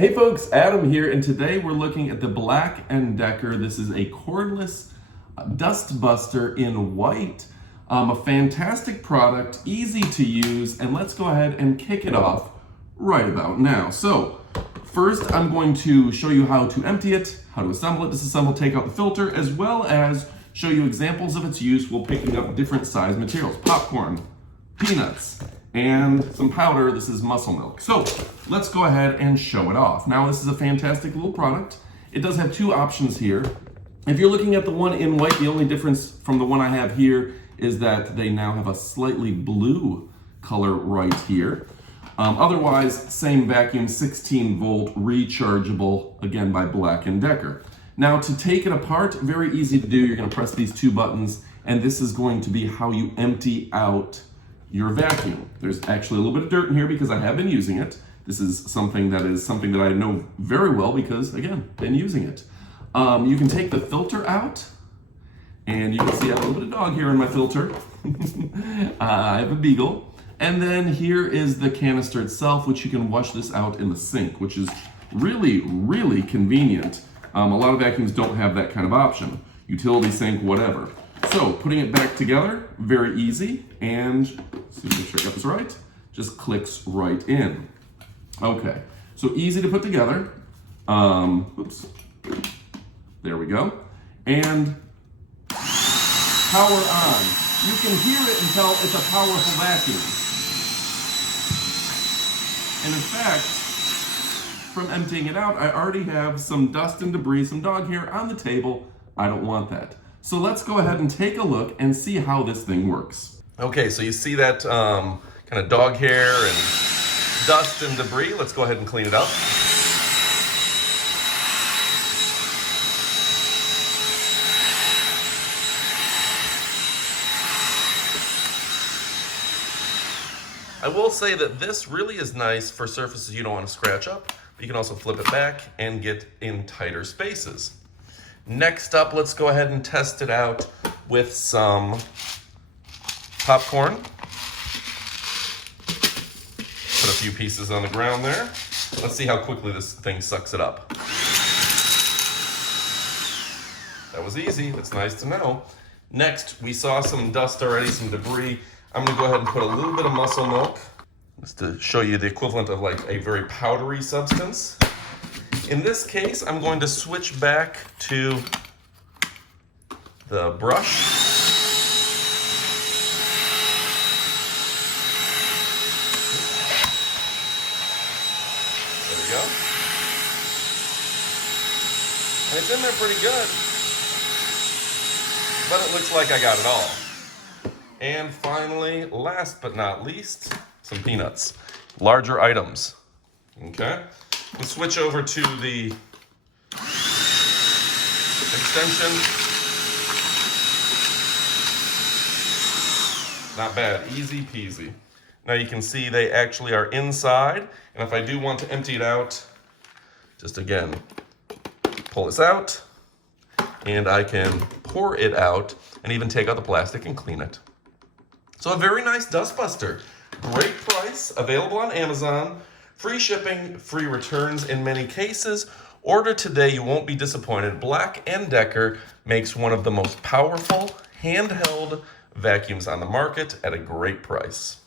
Hey folks, Adam here, and today we're looking at the BLACK+DECKER. This is a cordless dustbuster in white. A fantastic product, easy to use, and let's go ahead and kick it off right about now. So, first I'm going to show you how to empty it, how to assemble it, disassemble, take out the filter, as well as show you examples of its use while picking up different size materials. Popcorn, peanuts, and some powder. This is muscle milk. So let's go ahead and show it off. Now this is a fantastic little product. It does have two options here. If you're looking at the one in white, the only difference from the one I have here is that they now have a slightly blue color right here. Otherwise, same vacuum, 16 volt, rechargeable, again by BLACK+DECKER. Now to take it apart, very easy to do. You're gonna press these two buttons, and this is going to be how you empty out your vacuum. There's actually a little bit of dirt in here because I have been using it. This is something that I know very well because, again, been using it. You can take the filter out, and you can see I have a little bit of dog hair in my filter. I have a beagle. And then here is the canister itself, which you can wash this out in the sink, which is really, really convenient. A lot of vacuums don't have that kind of option. Utility sink, whatever. So putting it back together, very easy, and let's see, make sure I got this right, just clicks right in. Okay, so easy to put together. Oops, there we go. And power on. You can hear it and tell it's a powerful vacuum. And in fact, from emptying it out, I already have some dust and debris, some dog hair on the table. I don't want that. So let's go ahead and take a look and see how this thing works. Okay, so you see that kind of dog hair and dust and debris. Let's go ahead and clean it up. I will say that this really is nice for surfaces you don't want to scratch up, but you can also flip it back and get in tighter spaces. Next up, let's go ahead and test it out with some popcorn. Put a few pieces on the ground there. Let's see how quickly this thing sucks it up. That was easy. That's nice to know. Next, we saw some dust already, some debris. I'm going to go ahead and put a little bit of muscle milk just to show you the equivalent of like a very powdery substance. In this case, I'm going to switch back to the brush. There we go. And it's in there pretty good, but it looks like I got it all. And finally, last but not least, some peanuts. Larger items, okay? We'll switch over to the extension. Not bad, easy peasy. Now you can see they actually are inside, and if I do want to empty it out, just again, pull this out, and I can pour it out and even take out the plastic and clean it. So a very nice dustbuster. Great price, available on Amazon. Free shipping, free returns in many cases. Order today, you won't be disappointed. BLACK+DECKER makes one of the most powerful handheld vacuums on the market at a great price.